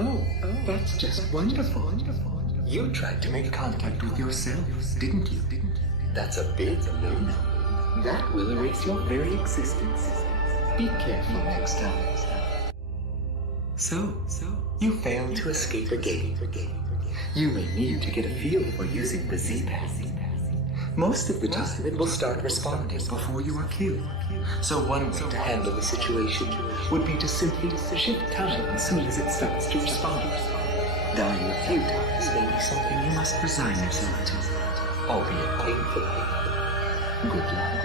Oh, that's just wonderful. You tried to make contact with yourself, didn't you? That's a big no-no. That will erase your very existence. Be careful next time. So, you failed to escape again. You may need to get a feel for using the Z-Pad. Most of the time, it will start responding before you are killed. So one way to handle the situation would be to simply shift time as soon as it starts to respond. Dying a few times may be something you must resign yourself to, albeit painfully. Good luck.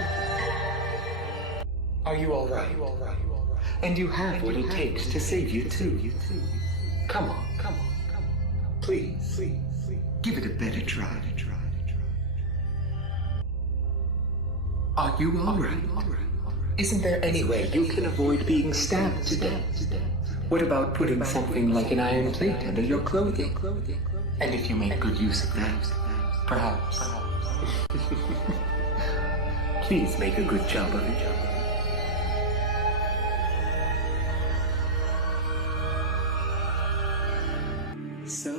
Are you all right? And you have what it takes to save you too. Come on. Please, give it a better try. Are you all right? Isn't there any way you can avoid being stabbed to death? What about putting something like an iron plate under your clothing? And if you make good use of that, perhaps. Please make a good job of it. So,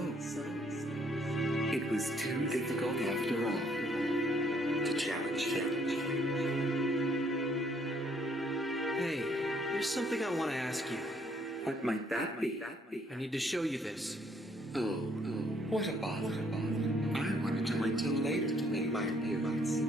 it was too difficult after all to challenge him. Hey, there's something I want to ask you. What might that be? I need to show you this. Oh, what a bother. I wanted to wait till later to make my appearance.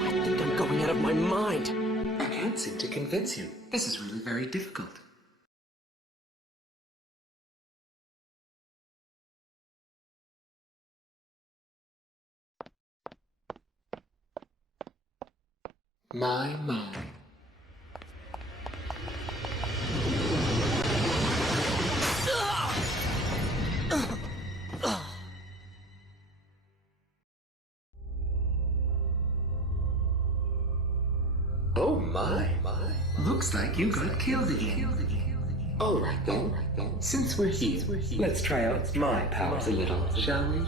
I think I'm going out of my mind. I can't seem to convince you. This is really very difficult. My. Oh my. Looks like you got killed again. All right then. Since we're here, let's try out my powers a little, shall we?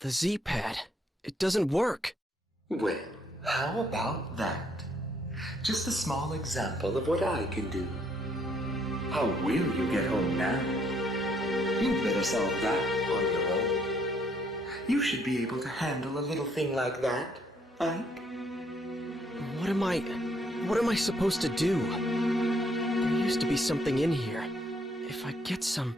The Z-Pad. It doesn't work. Well, how about that? Just a small example of what I can do. How will you get home now? You'd better solve that on your own. You should be able to handle a little thing like that, Ike. What am I supposed to do? There used to be something in here. If I get some...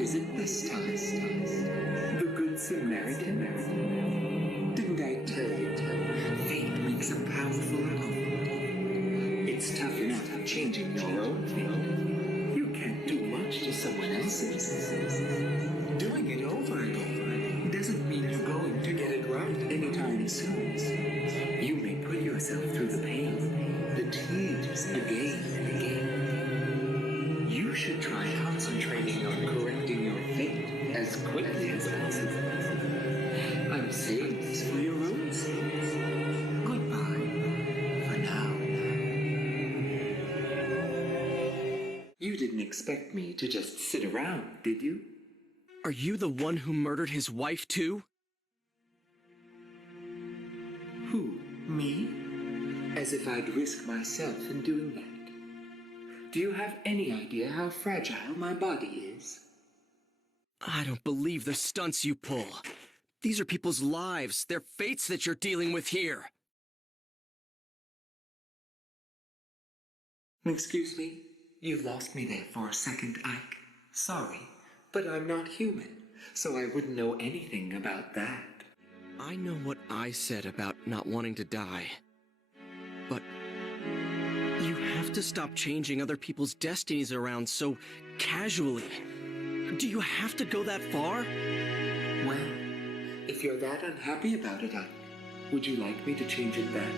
Is it this time? The Good Samaritan? Didn't I tell you? Fate makes a powerful offer. It's tough enough changing your own fate. You can't do much to someone else's. Doing it over again doesn't mean you're going to get it right anytime soon. You may put yourself through the pain, the tears again and again. You should try concentrating on correcting your fate as quickly as possible. I'm saying this for your own sake. Goodbye, for now. You didn't expect me to just sit around, did you? Are you the one who murdered his wife too? Who? Me? As if I'd risk myself in doing that. Do you have any idea how fragile my body is? I don't believe the stunts you pull. These are people's lives, their fates that you're dealing with here. Excuse me? You lost me there for a second, Ike. Sorry, but I'm not human, so I wouldn't know anything about that. I know what I said about not wanting to die. But you have to stop changing other people's destinies around so casually. Do you have to go that far? Well, if you're that unhappy about it, Ike, would you like me to change it back?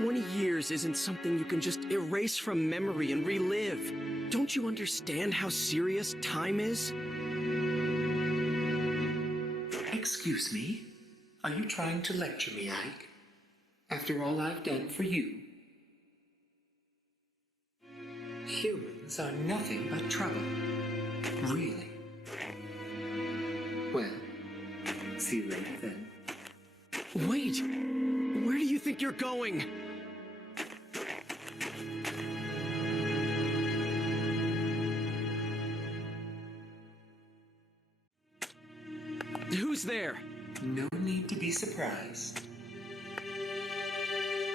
20 years isn't something you can just erase from memory and relive. Don't you understand how serious time is? Excuse me? Are you trying to lecture me, Ike? After all I've done for you? Humans are nothing but trouble. Really. Well, see you later then. Wait! Where do you think you're going? Who's there? No need to be surprised.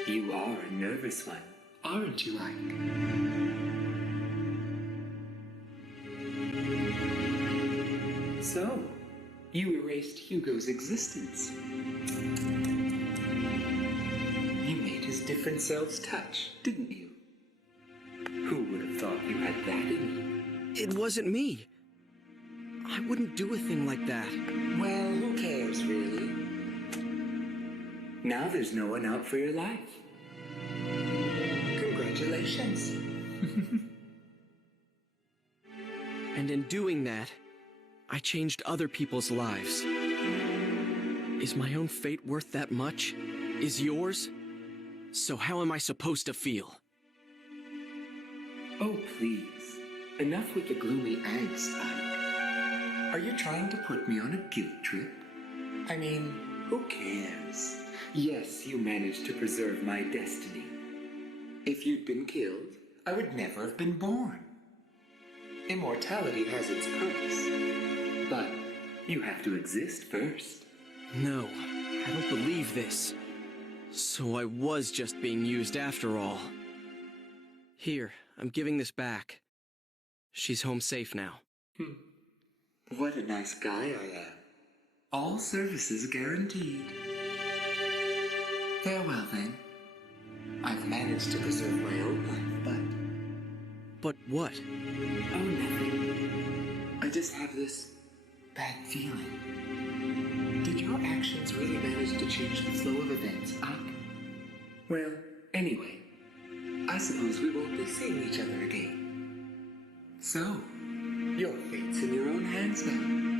You are a nervous one, aren't you, Ike? So, you erased Hugo's existence. You made his different selves touch, didn't you? Who would have thought you had that in you? It wasn't me. I wouldn't do a thing like that. Well, who cares, really? Now there's no one out for your life. Congratulations. And in doing that, I changed other people's lives. Is my own fate worth that much? Is yours? So how am I supposed to feel? Oh, please. Enough with the gloomy angst, Ike. Are you trying to put me on a guilt trip? I mean, who cares? Yes, you managed to preserve my destiny. If you'd been killed, I would never have been born. Immortality has its perks. But you have to exist first. No, I don't believe this. So I was just being used after all. Here, I'm giving this back. She's home safe now. What a nice guy I am. All services guaranteed. Farewell, then. I've managed to preserve my own life, But what? oh, nothing. I just have this bad feeling. Did your actions really manage to change the flow of events, Ike? Well, anyway, I suppose we won't be seeing each other again. So, your fate's in your own hands now.